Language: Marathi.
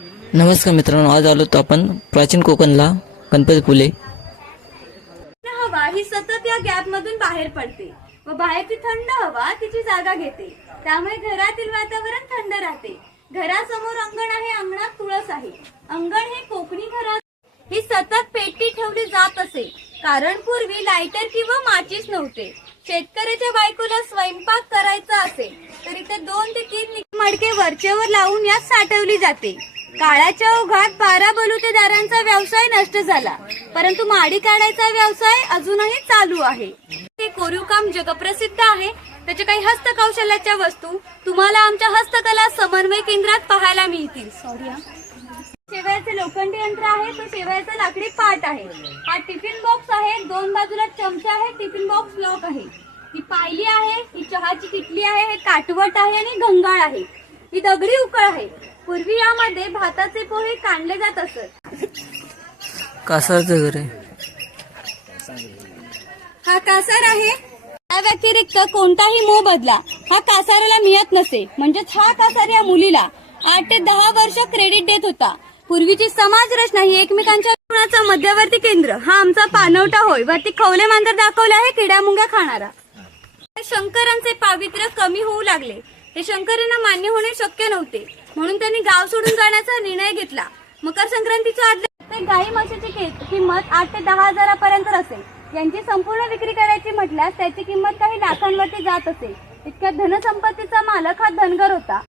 नमस्कार मित्रांनो, आज आलो तो आपण प्राचीन कोकणला गणपतीपुळे. हवा ही सतत या गॅप मधून बाहेर पडते व बाहेरची थंड हवा तिची जागा घेते. त्यामुळे घरातील वातावरण थंड राहते. घरासमोर अंगण आहे, अंगणात तुळस आहे. अंगण हे कोकणी घरात ही सतत पेटी ठेवली जात असे, कारण पूर्वी लायटर किंवा माचीस नव्हते. शेतकऱ्याच्या बायकोला स्वयंपाक करायचा असेल तर इथे 2 ते 3 मडके वरचेवर लावून यात साठवली जाते. काळाच्या ओघात 12 बलुतेदारांचा व्यवसाय नष्ट झाला, परंतु माडी काढायचा व्यवसाय अजूनही चालू आहे. हे कोरीव काम जगप्रसिद्ध आहे. त्याच्या काही हस्तकौशल्याच्या वस्तू तुम्हाला आमच्या हस्तकला समन्वय केंद्रात पाहायला मिळतील. शेवयाचे लोखंडी यंत्र आहे, तो शेवयाचा लाकडी पाट आहे. हा टिफिन बॉक्स आहे, 2 बाजूला चमचा आहे, टिफिन बॉक्स लॉक आहे. ही पायली आहे, ही चहाची किटली आहे, हे काटवट आहे आणि घंगाळ आहे. ही दगडी उकळ आहे. पूर्वी यामध्ये भाताचे पोहे काढले जात असत. कासारचं घर आहे. हा कासार आहे. त्या व्यतिरिक्त कोणताही मोबदला हा कासाराला मिळत नसे. म्हणजेच हा कासार या मुलीला 8 ते 10 वर्ष क्रेडिट देत होता. पूर्वीची समाज रचना ही एकमेकांच्या जीवनाचा मध्यवर्ती केंद्र. हा आमचा पानवटा होय. वरती खवले मांजर दाखवले आहे, किड्या मुंग्या खाणारा. शंकरांचे पावित्र्य कमी होऊ लागले. हे शंकरांना मान्य होणे शक्य नव्हते, म्हणून त्यांनी गाव सोडून जाण्याचा निर्णय घेतला. मकर संक्रांतीच्या आदल्या गाई म्हशीची किंमत 8 ते 10 हजारापर्यंत असेल. यांची संपूर्ण विक्री करायची म्हटल्यास त्याची किंमत काही लाखांवरती जात असेल. इतक्या धनसंपत्तीचा मालक हा धनगर होता.